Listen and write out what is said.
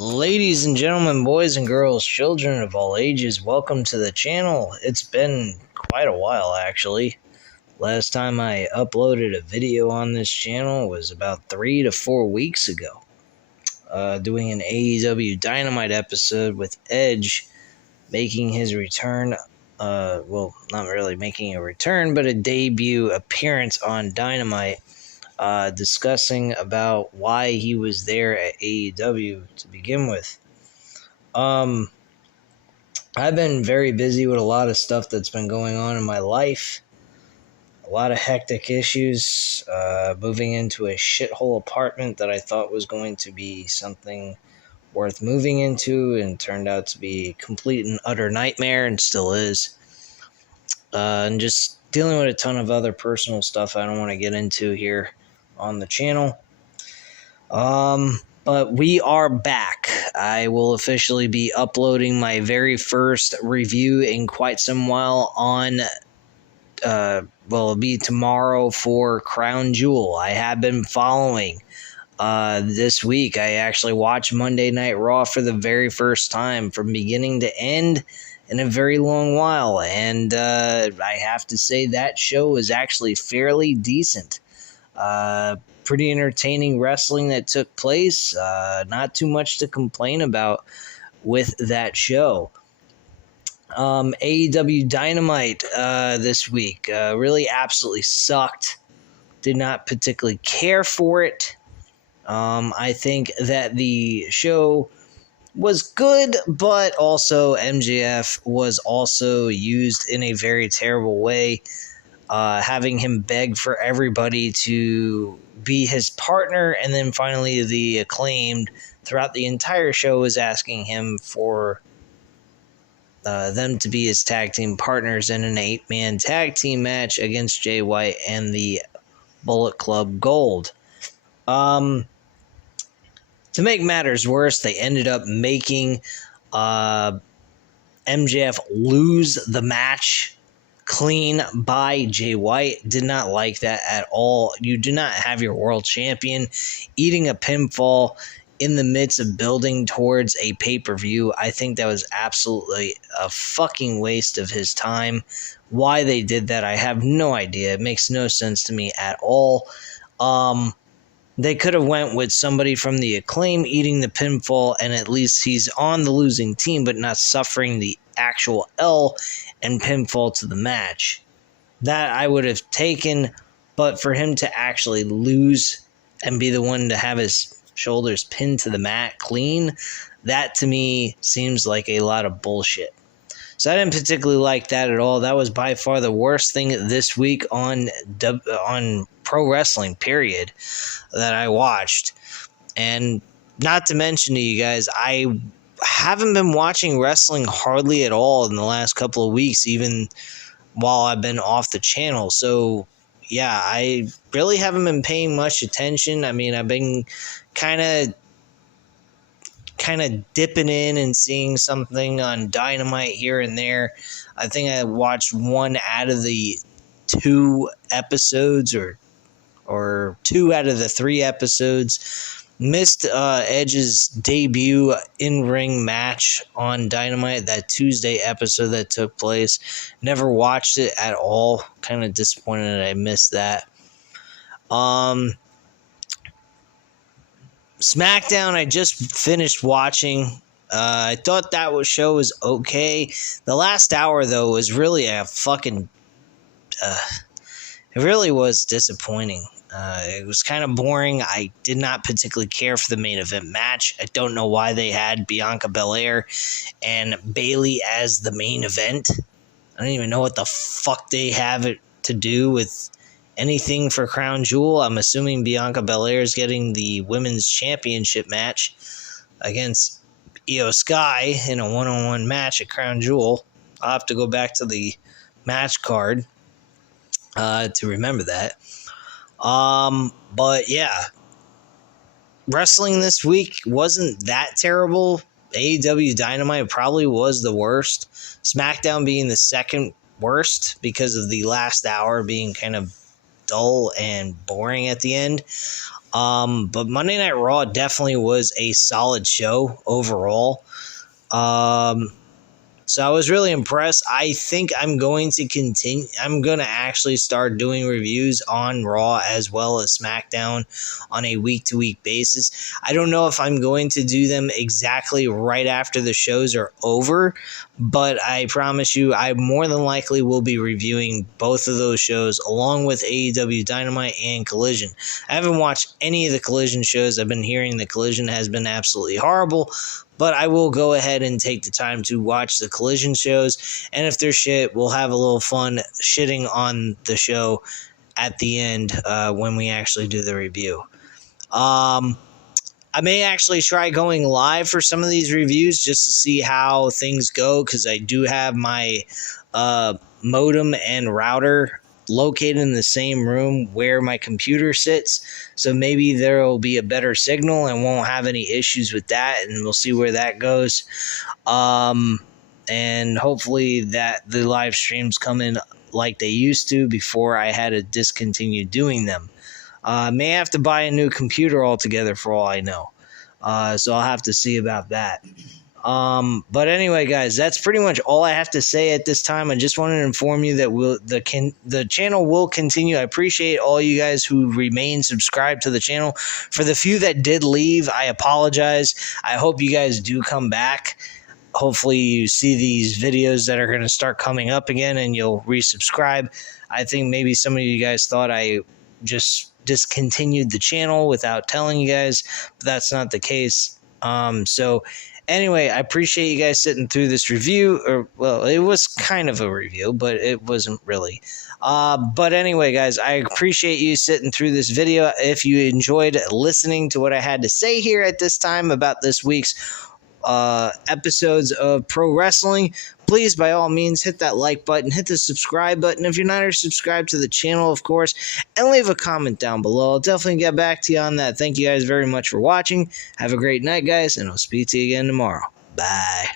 Ladies and gentlemen, boys and girls, children of all ages, welcome to the channel. It's been quite a while, actually. Last time I uploaded a video on this channel was about 3 to 4 weeks ago. Doing an AEW Dynamite episode with Edge making his return. Well, not really making a return, but a debut appearance on Dynamite. Discussing about why he was there at AEW to begin with. I've been very busy with a lot of stuff that's been going on in my life. A lot of hectic issues. Moving into a shithole apartment that I thought was going to be something worth moving into and turned out to be a complete and utter nightmare and still is. And just dealing with a ton of other personal stuff I don't want to get into here on the channel. But we are back. I will officially be uploading my very first review in quite some while on, it'll be tomorrow for Crown Jewel. I have been following this week. I actually watched Monday Night Raw for the very first time from beginning to end in a very long while. And I have to say that show is actually fairly decent. Pretty entertaining wrestling that took place. Not too much to complain about with that show. AEW Dynamite this week really absolutely sucked. Did not particularly care for it. I think that the show was good, but also MJF was also used in a very terrible way. Having him beg for everybody to be his partner, and then finally the Acclaimed throughout the entire show is asking him for them to be his tag team partners in an 8-man tag team match against Jay White and the Bullet Club Gold. To make matters worse, they ended up making MJF lose the match clean by Jay White. Did not like that at all. You do not have your world champion eating a pinfall in the midst of building towards a pay-per-view. I think that was absolutely a fucking waste of his time. Why they did that, I have no idea. It makes no sense to me at all. They could have went with somebody from the Acclaim eating the pinfall, and at least he's on the losing team but not suffering the actual L and pinfall to the match. That I would have taken, but for him to actually lose and be the one to have his shoulders pinned to the mat clean, that to me seems like a lot of bullshit. So I didn't particularly like that at all. That was by far the worst thing this week on pro wrestling, period, that I watched. And not to mention to you guys, I haven't been watching wrestling hardly at all in the last couple of weeks, even while I've been off the channel. So yeah, I really haven't been paying much attention. I mean, I've been kind of dipping in and seeing something on Dynamite here and there. I think I watched one out of the 2 episodes or 2 out of the 3 episodes. Missed Edge's debut in-ring match on Dynamite, that Tuesday episode that took place. Never watched it at all. Kind of disappointed I missed that. SmackDown, I just finished watching. I thought that show was okay. The last hour, though, was really a fucking... it really was disappointing. It was kind of boring. I did not particularly care for the main event match. I don't know why they had Bianca Belair and Bayley as the main event. I don't even know what the fuck they have it to do with anything for Crown Jewel. I'm assuming Bianca Belair is getting the women's championship match against Io Sky in a one-on-one match at Crown Jewel. I'll have to go back to the match card to remember that. But yeah, wrestling this week wasn't that terrible. AEW Dynamite probably was the worst. SmackDown being the second worst because of the last hour being kind of dull and boring at the end. But Monday Night Raw definitely was a solid show overall. So I was really impressed. I think I'm going to continue. I'm going to actually start doing reviews on Raw as well as SmackDown on a week-to-week basis. I don't know if I'm going to do them exactly right after the shows are over, but I promise you I more than likely will be reviewing both of those shows along with AEW Dynamite and Collision. I haven't watched any of the Collision shows. I've been hearing the Collision has been absolutely horrible, but I will go ahead and take the time to watch the Collision shows, and if they're shit, we'll have a little fun shitting on the show at the end when we actually do the review. I may actually try going live for some of these reviews just to see how things go, because I do have my modem and router located in the same room where my computer sits, so maybe there will be a better signal and won't have any issues with that, and we'll see where that goes. And hopefully that the live streams come in like they used to before I had to discontinue doing them. May have to buy a new computer altogether for all I know, so I'll have to see about that. But anyway, guys, that's pretty much all I have to say at this time. I just wanted to inform you that the channel will continue. I appreciate all you guys who remain subscribed to the channel. For the few that did leave, I apologize. I hope you guys do come back. Hopefully you see these videos that are going to start coming up again and you'll resubscribe. I think maybe some of you guys thought I just discontinued the channel without telling you guys, but that's not the case. So anyway, I appreciate you guys sitting through this review, or well, it was kind of a review, but it wasn't really. But anyway, guys, I appreciate you sitting through this video. If you enjoyed listening to what I had to say here at this time about this week's episodes of pro wrestling, please by all means hit that like button, hit the subscribe button if you're not already subscribed to the channel, of course, and leave a comment down below. I'll definitely get back to you on that. Thank you guys very much for watching. Have a great night, guys, and I'll speak to you again tomorrow. Bye.